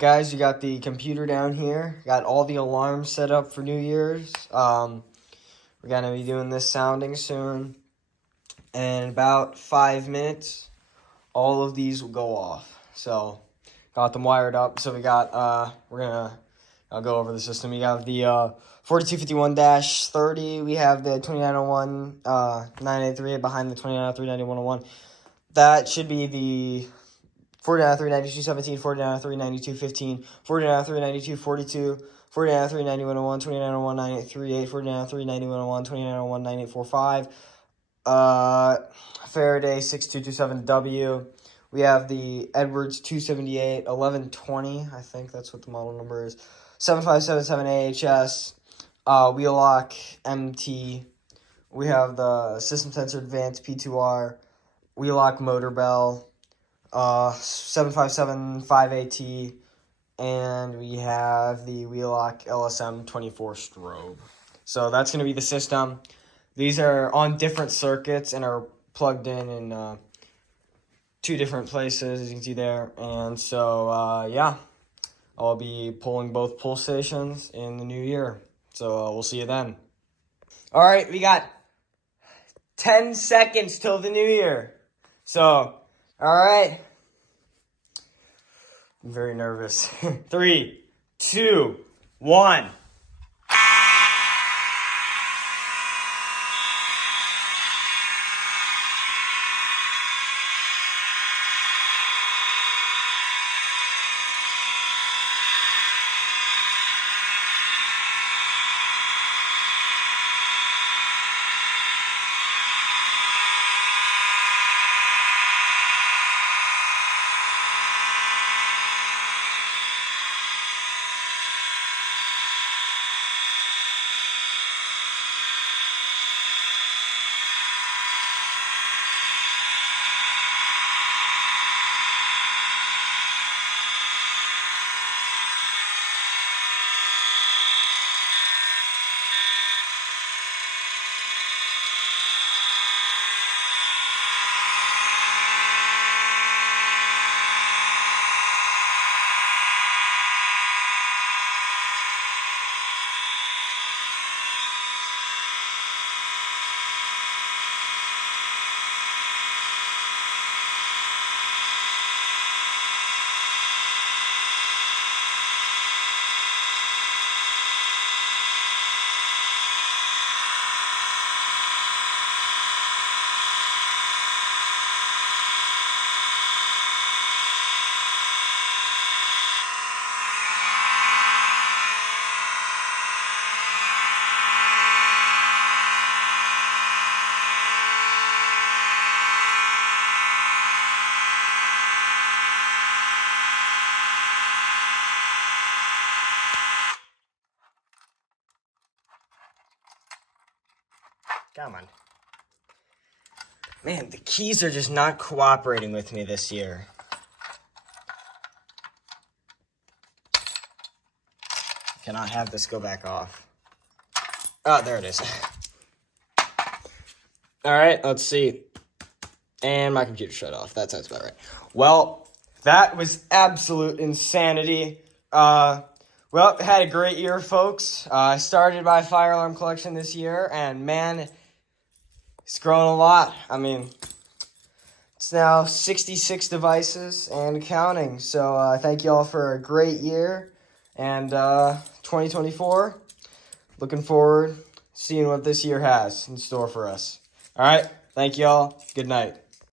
Guys, you got the computer down here. Got all the alarms set up for New Year's. We're going to be doing this sounding soon. And in about 5 minutes, all of these will go off. So, got them wired up. So we got, I'll go over the system. We have the 4251-30. We have the 2901 983 behind the 2903 9101. That should be the 4903 9217, 4903 9215, 4903 9242, 4903 9101, 2901 9838, 4903 9101, 2901 9845. Faraday 6227W. We have the Edwards 278 1120. I think that's what the model number is. 7577 AHS. Wheel lock MT. We have the System Sensor Advanced P2R. Wheel lock motor bell. 757 5AT. And we have the wheel lock LSM 24 strobe. So that's going to be the system. These are on different circuits and are plugged in 2 different places, as you can see there. And so, yeah, I'll be pulling both pull stations in the new year. So we'll see you then. All right, we got 10 seconds till the new year. So, all right. I'm very nervous. 3, 2, 1. Come on. Man, the keys are just not cooperating with me this year. Cannot have this go back off. Oh, there it is. All right, let's see. And my computer shut off. That sounds about right. Well, that was absolute insanity. Well, had a great year, folks. I started my fire alarm collection this year, and man, it's grown a lot. I mean, it's now 66 devices and counting. So thank you all for a great year. And 2024, looking forward to seeing what this year has in store for us. All right, thank you all. Good night.